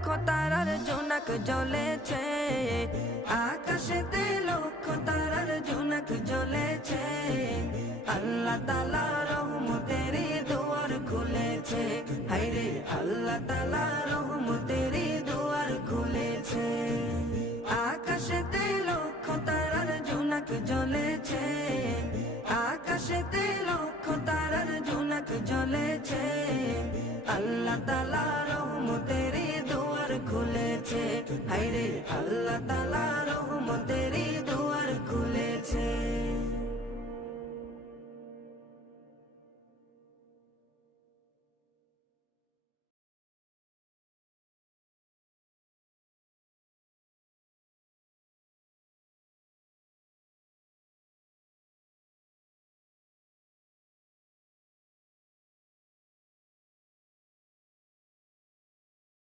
লক্ষ তারার জোনাক জ্বলেছে, আকাশেতে লক্ষ তারার জোনাক জ্বলেছে। আল্লাহ তাআলা রহমতের দুয়ার খুলেছে, হায়রে আল্লাহ তাআলা